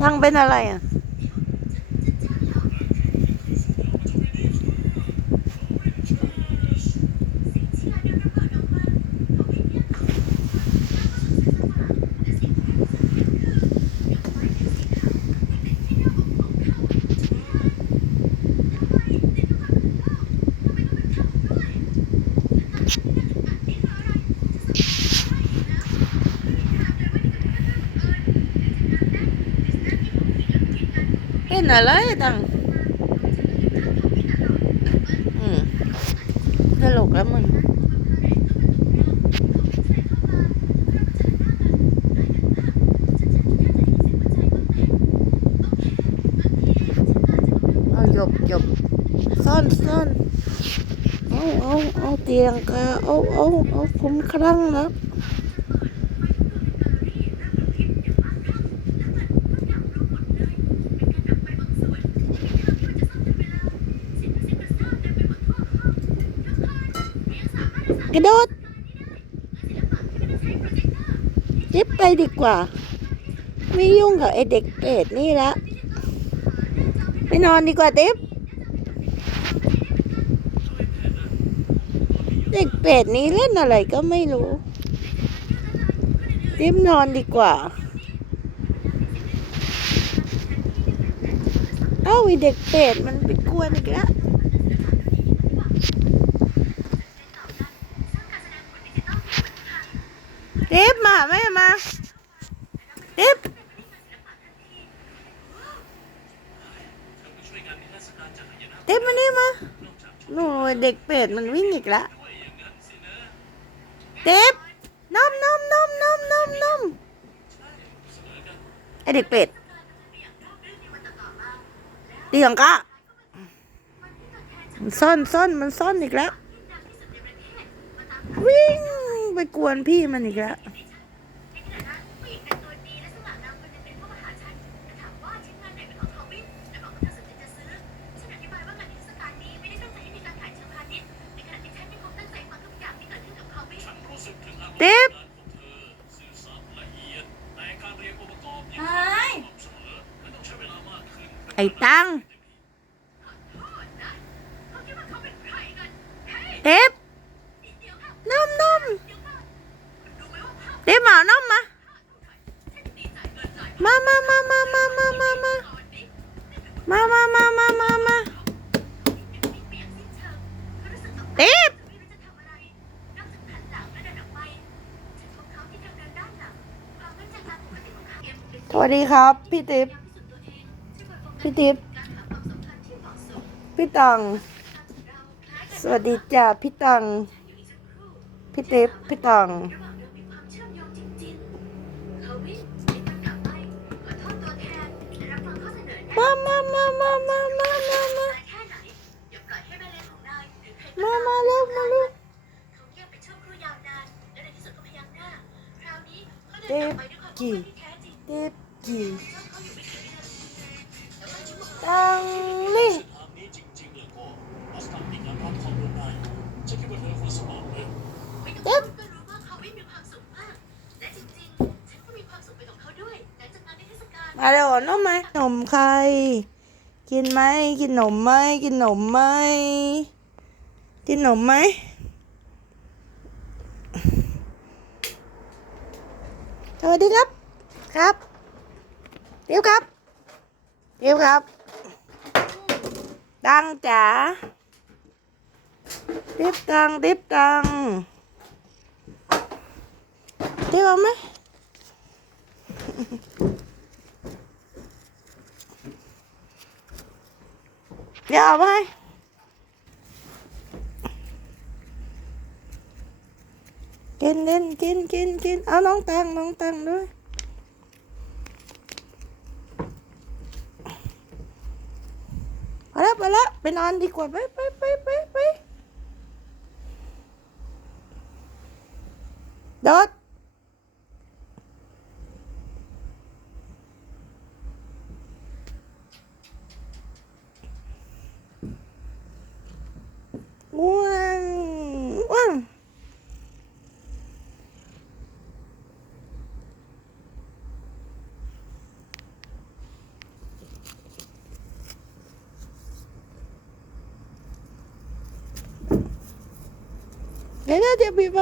ตังเป็นอะไรอ่ะเป็นอะไรตังอืมตลกแล้วมึงเอาหยบซ่อนเอาเตียงกาเอาคุ้มครั่งแล้วกระโดดจิ๊บไปดีกว่าไม่ยุ่งกับไอเด็กเป็ดนี่ละไปนอนดีกว่าติ๊บเด็กเป็ดนี้เล่นอะไรก็ไม่รู้ติ๊บนอนดีกว่าเอ้าไอเด็กเป็ดมันไปกวนอีกแล้วติ๊บมาแม่มาติ๊บติ๊บมานี่มาโน่เด็กเป็ดมันวิ่งอีกแล้วติ๊บนมไอเด็กเป็ดเตียงกะมันซ่อนอีกแล้ววิ่งไปกวนพี่มันอีกแล้วติ๊บไอ้ตังติ๊บนมติ๊บเอานมมาติ๊บสวัสดีครับพี่ติ๊บพี่ตังสวัสดีจ้าพี่ตังพี่ติ๊บพี่ตังมาเร็วติ๊บกี่ตังนี่ติ๊บมาเร็วนมไหมนมใครกินไหมกินนมไหมสวัสดีครับเดี๋ยวครับตังจ๋าติ๊บตังเอาไหมเดี๋ยวเอาไปกินเอาน้องตังด้วยพอแล้วไปนอนดีกว่าไปโดดง่วง เดี๋ยวบีบไป